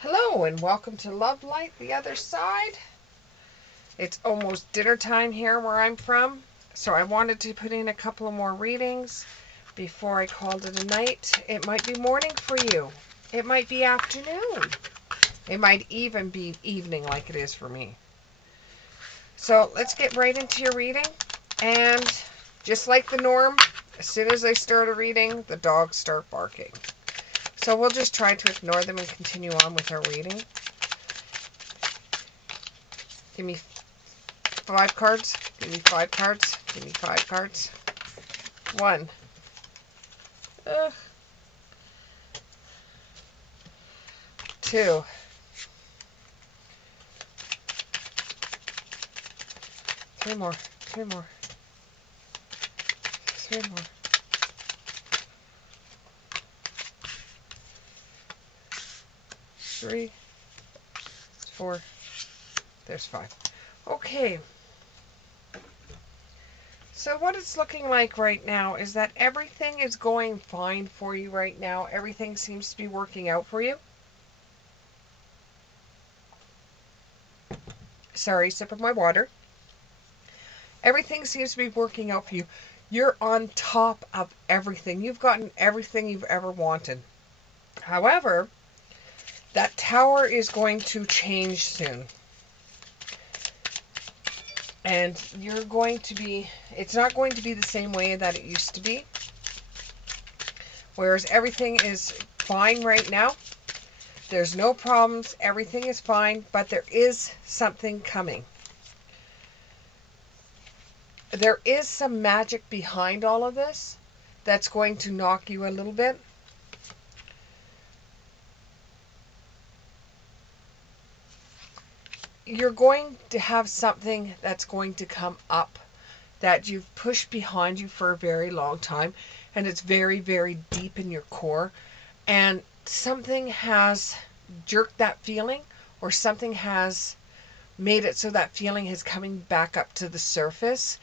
Hello and welcome to Love Light the Other Side. It's almost dinner time here where I'm from, so I wanted to put in a couple of more readings before I called it a night. It might be morning for you. It might be afternoon. It might even be evening like it is for me. So let's get right into your reading. And just like the norm, as soon as I start a reading, the dogs start barking. So we'll just try to ignore them and continue on with our reading. Give me 5 cards. Give me 5 cards. Give me 5 cards. 1. 2. 3 more. 3 more. 3 more. 3. 4. There's 5. Okay. So what it's looking like right now is that everything is going fine for you right now. Everything seems to be working out for you. Sorry, sip of my water. Everything seems to be working out for you. You're on top of everything. You've gotten everything you've ever wanted. However, that tower is going to change soon. And you're going to be, it's not going to be the same way that it used to be. Whereas everything is fine right now. There's no problems. Everything is fine. But there is something coming. There is some magic behind all of this that's going to knock you a little bit. You're going to have something that's going to come up that you've pushed behind you for a very long time, and it's very, very deep in your core, and something has jerked that feeling, or something has made it so that feeling is coming back up to the surface,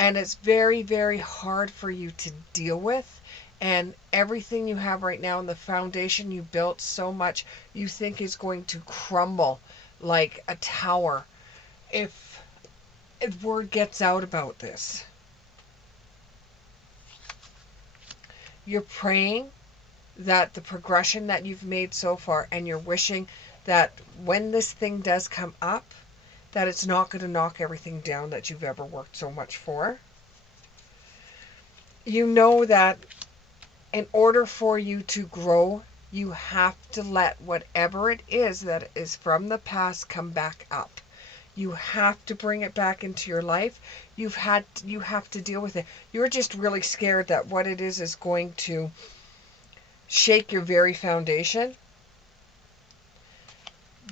and it's very, very hard for you to deal with. And everything you have right now, and the foundation you built so much, you think is going to crumble like a tower if word gets out about this. You're praying that the progression that you've made so far, and you're wishing that when this thing does come up, that it's not going to knock everything down that you've ever worked so much for. You know that in order for you to grow, you have to let whatever it is that is from the past come back up. You have to bring it back into your life. You have to deal with it. You're just really scared that what it is going to shake your very foundation.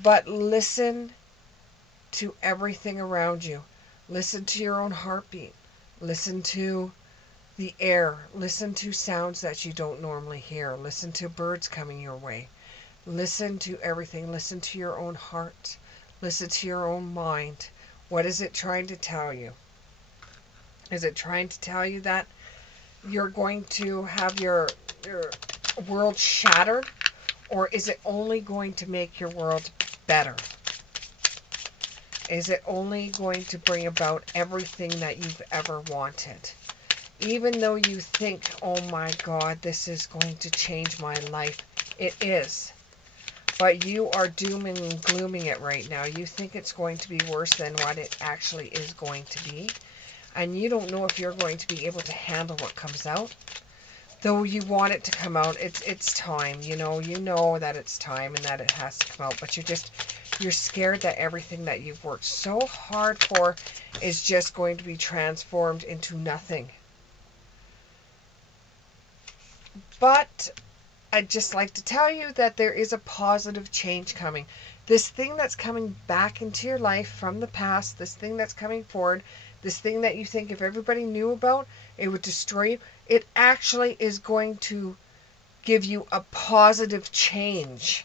But listen to everything around you. Listen to your own heartbeat. Listen to the air. Listen to sounds that you don't normally hear. Listen to birds coming your way. Listen to everything. Listen to your own heart. Listen to your own mind. What is it trying to tell you? Is it trying to tell you that you're going to have your world shattered? Or is it only going to make your world better? Is it only going to bring about everything that you've ever wanted? Even though you think, oh my God, this is going to change my life. It is. But you are dooming and glooming it right now. You think it's going to be worse than what it actually is going to be. And you don't know if you're going to be able to handle what comes out. Though you want it to come out, it's time. You know that it's time and that it has to come out. But you're scared that everything that you've worked so hard for is just going to be transformed into nothing. But I'd just like to tell you that there is a positive change coming. This thing that's coming back into your life from the past, this thing that's coming forward, this thing that you think if everybody knew about, it would destroy you, it actually is going to give you a positive change.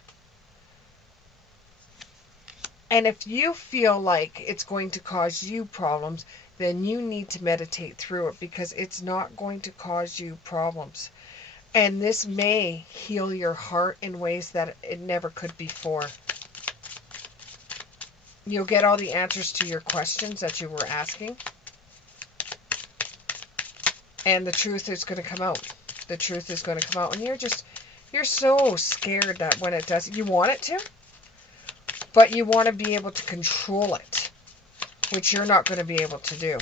And if you feel like it's going to cause you problems, then you need to meditate through it, because it's not going to cause you problems. And this may heal your heart in ways that it never could before. You'll get all the answers to your questions that you were asking. And the truth is going to come out. The truth is going to come out. And you're so scared that when it does, you want it to, but you want to be able to control it, which you're not going to be able to do.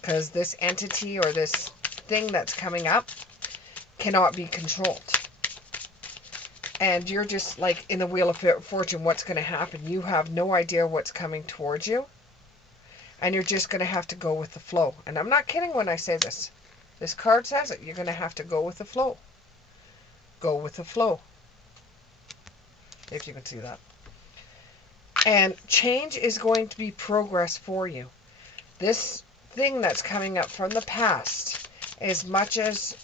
Because this entity or this thing that's coming up cannot be controlled. And you're just like in the Wheel of Fortune, what's going to happen? You have no idea what's coming towards you. And you're just going to have to go with the flow. And I'm not kidding when I say this. This card says it. You're going to have to go with the flow. Go with the flow. If you can see that. And change is going to be progress for you. This thing that's coming up from the past, as much as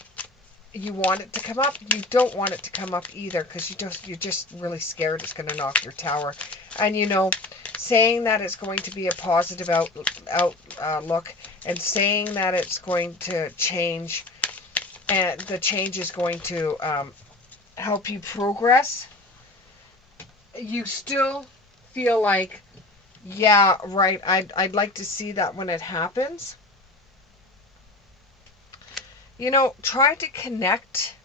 you want it to come up, you don't want it to come up either, because you're just really scared it's going to knock your tower. And saying that it's going to be a positive outlook, and saying that it's going to change, and the change is going to help you progress, you still feel like, yeah, right, I'd like to see that when it happens. Try to connect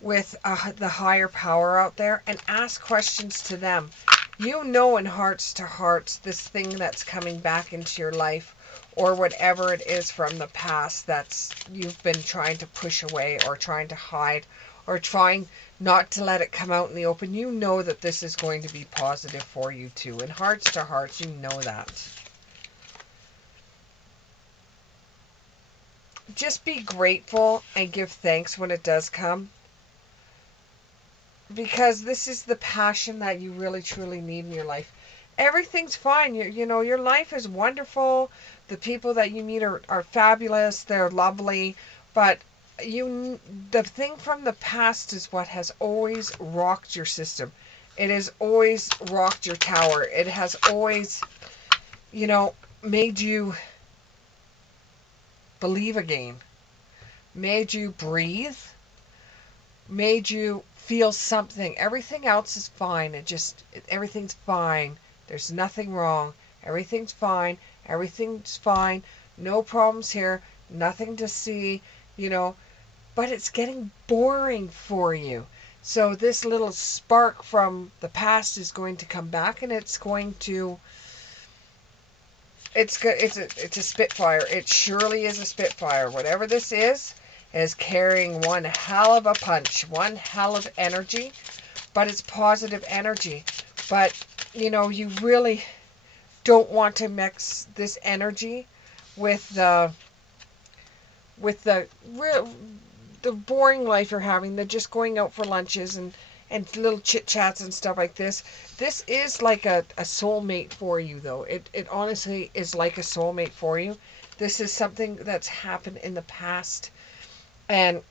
with the higher power out there and ask questions to them. In hearts to hearts, this thing that's coming back into your life, or whatever it is from the past that's you've been trying to push away or trying to hide or trying not to let it come out in the open, that this is going to be positive for you too. In hearts to hearts, that. Just be grateful and give thanks when it does come. Because this is the passion that you really truly need in your life. Everything's fine. Your life is wonderful. The people that you meet are fabulous. They're lovely. But the thing from the past is what has always rocked your system. It has always rocked your tower. It has always, made you believe again. Made you breathe. Made you feel something. Everything else is fine. Everything's fine. There's nothing wrong. Everything's fine. Everything's fine. No problems here. Nothing to see, but it's getting boring for you. So this little spark from the past is going to come back, and it's a Spitfire. It surely is a Spitfire. Whatever this is carrying one hell of a punch, one hell of energy, but it's positive energy. But, you really don't want to mix this energy with the boring life you're having. They're just going out for lunches and little chit chats and stuff like this. This is like a soulmate for you, though. It honestly is like a soulmate for you. This is something that's happened in the past. And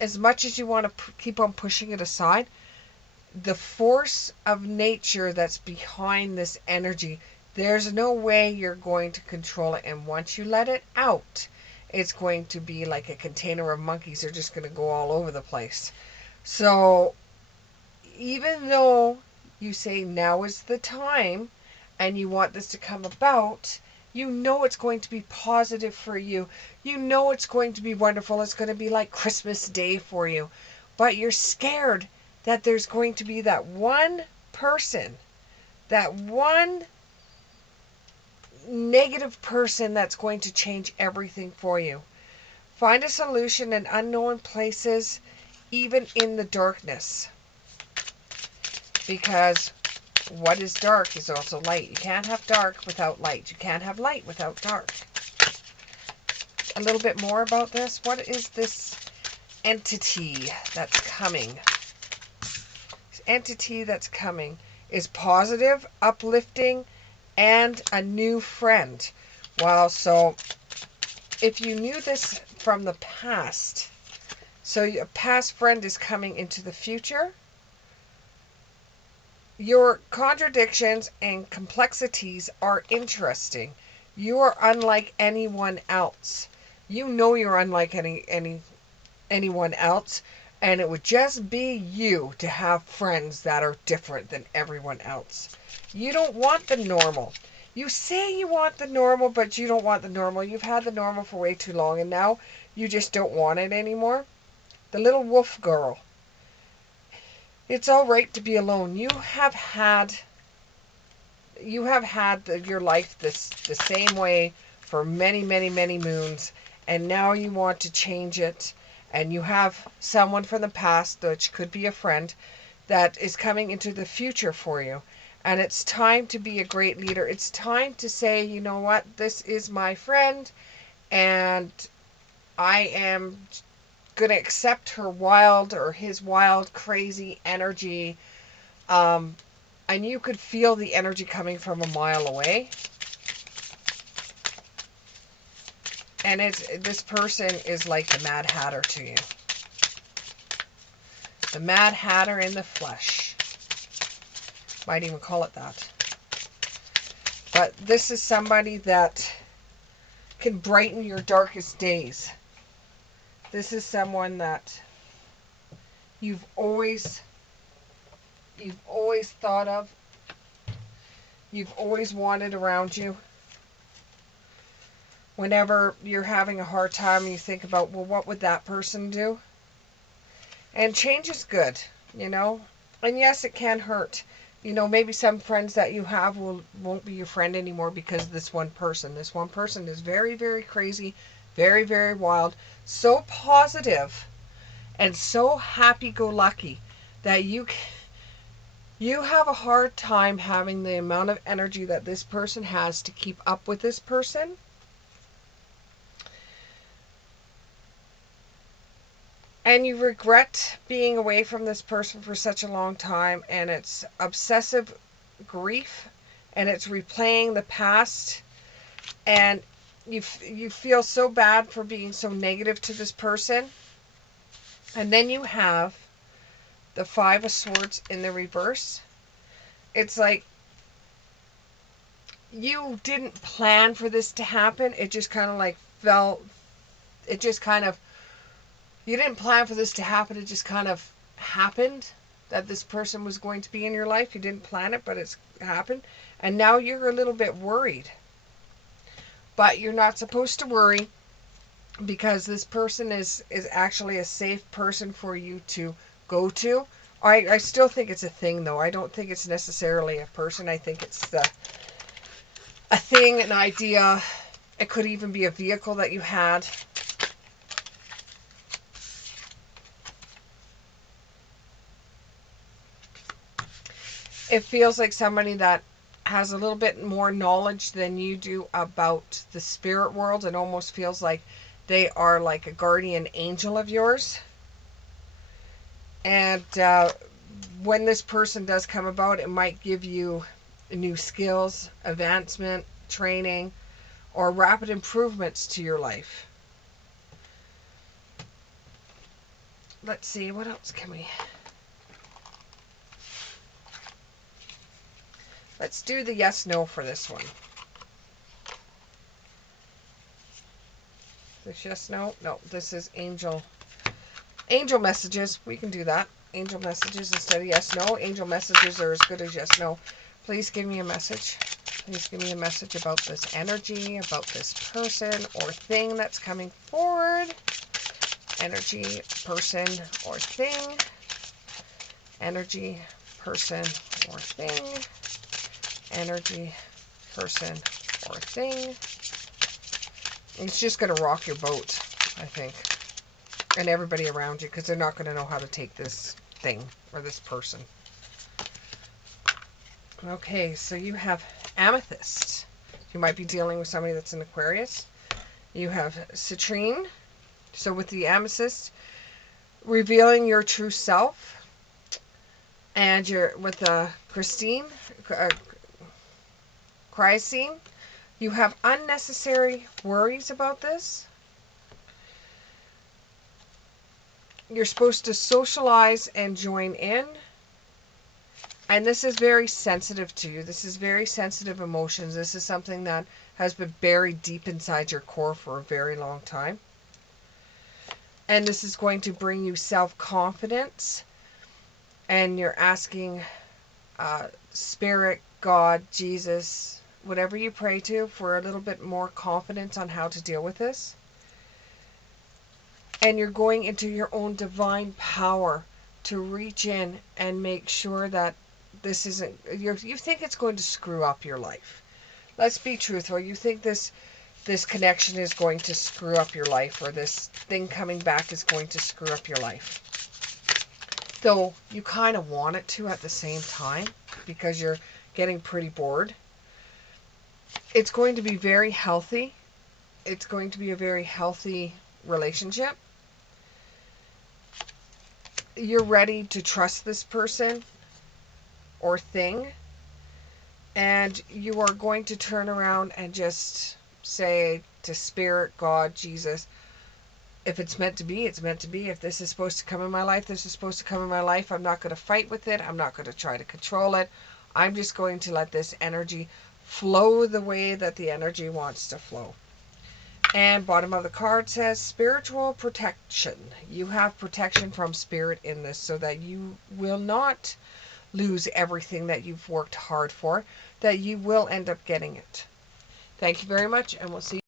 as much as you want to keep on pushing it aside, the force of nature that's behind this energy, there's no way you're going to control it. And once you let it out, it's going to be like a container of monkeys. They're just going to go all over the place. So even though you say now is the time and you want this to come about, it's going to be positive for you. It's going to be wonderful. It's going to be like Christmas Day for you. But you're scared that there's going to be that one person, that one negative person that's going to change everything for you. Find a solution in unknown places, even in the darkness. Because what is dark is also light. You can't have dark without light. You can't have light without dark. A little bit more about this. What is this entity that's coming? This entity that's coming is positive, uplifting, and a new friend. Wow, so if you knew this from the past, so a past friend is coming into the future. Your contradictions and complexities are interesting. You are unlike anyone else. You're unlike anyone else, and it would just be you to have friends that are different than everyone else. You don't want the normal. You say you want the normal, but you don't want the normal. You've had the normal for way too long, and now you just don't want it anymore. The little wolf girl. It's all right to be alone. You have had your life the same way for many, many, many moons, and now you want to change it, and you have someone from the past, which could be a friend, that is coming into the future for you. And it's time to be a great leader. It's time to say, you know what, this is my friend, and I am going to accept her wild or his wild, crazy energy. And you could feel the energy coming from a mile away. And this person is like the Mad Hatter to you. The Mad Hatter in the flesh. Might even call it that. But this is somebody that can brighten your darkest days. This is someone that you've always thought of. You've always wanted around you. Whenever you're having a hard time, you think about, well, what would that person do? And change is good, you know. And yes, it can hurt. You know, maybe some friends that you have won't be your friend anymore because of this one person. This one person is very, very crazy, very, very wild, so positive, and so happy-go-lucky that you have a hard time having the amount of energy that this person has to keep up with this person. And you regret being away from this person for such a long time, and it's obsessive grief, and it's replaying the past, and you feel so bad for being so negative to this person. And then you have the Five of Swords in the reverse. It's like you didn't plan for this to happen. It just kind of like fell. It just kind of, you didn't plan for this to happen. It just kind of happened that this person was going to be in your life. You didn't plan it, but it's happened. And now you're a little bit worried. But you're not supposed to worry, because this person is actually a safe person for you to go to. I still think it's a thing, though. I don't think it's necessarily a person. I think it's a thing, an idea. It could even be a vehicle that you had. It feels like somebody that has a little bit more knowledge than you do about the spirit world. It almost feels like they are like a guardian angel of yours. And when this person does come about, it might give you new skills, advancement, training, or rapid improvements to your life. Let's see, what else can we... Let's do the yes-no for this one. This yes-no? No, this is angel messages. We can do that. Angel messages instead of yes-no. Angel messages are as good as yes-no. Please give me a message. Please give me a message about this energy, about this person or thing that's coming forward. Energy, person, or thing. Energy, person, or thing. Energy, person, or thing. It's just going to rock your boat, I think. And everybody around you, because they're not going to know how to take this thing or this person. Okay, so you have Amethyst. You might be dealing with somebody that's an Aquarius. You have Citrine. So with the Amethyst, revealing your true self. And you're with Christine, Chrysine. You have unnecessary worries about this. You're supposed to socialize and join in. And this is very sensitive to you. This is very sensitive emotions. This is something that has been buried deep inside your core for a very long time. And this is going to bring you self-confidence. And you're asking Spirit, God, Jesus, whatever you pray to, for a little bit more confidence on how to deal with this. And you're going into your own divine power to reach in and make sure that this isn't, you think it's going to screw up your life. Let's be truthful. You think this connection is going to screw up your life, or this thing coming back is going to screw up your life. Though you kind of want it to at the same time, because you're getting pretty bored. It's going to be very healthy. It's going to be a very healthy relationship. You're ready to trust this person or thing, and you are going to turn around and just say to Spirit, God, Jesus, if it's meant to be, it's meant to be. If this is supposed to come in my life, this is supposed to come in my life. I'm not going to fight with it. I'm not going to try to control it. I'm just going to let this energy flow the way that the energy wants to flow. And bottom of the card says spiritual protection. You have protection from spirit in this, so that you will not lose everything that you've worked hard for, that you will end up getting it. Thank you very much, and we'll see you.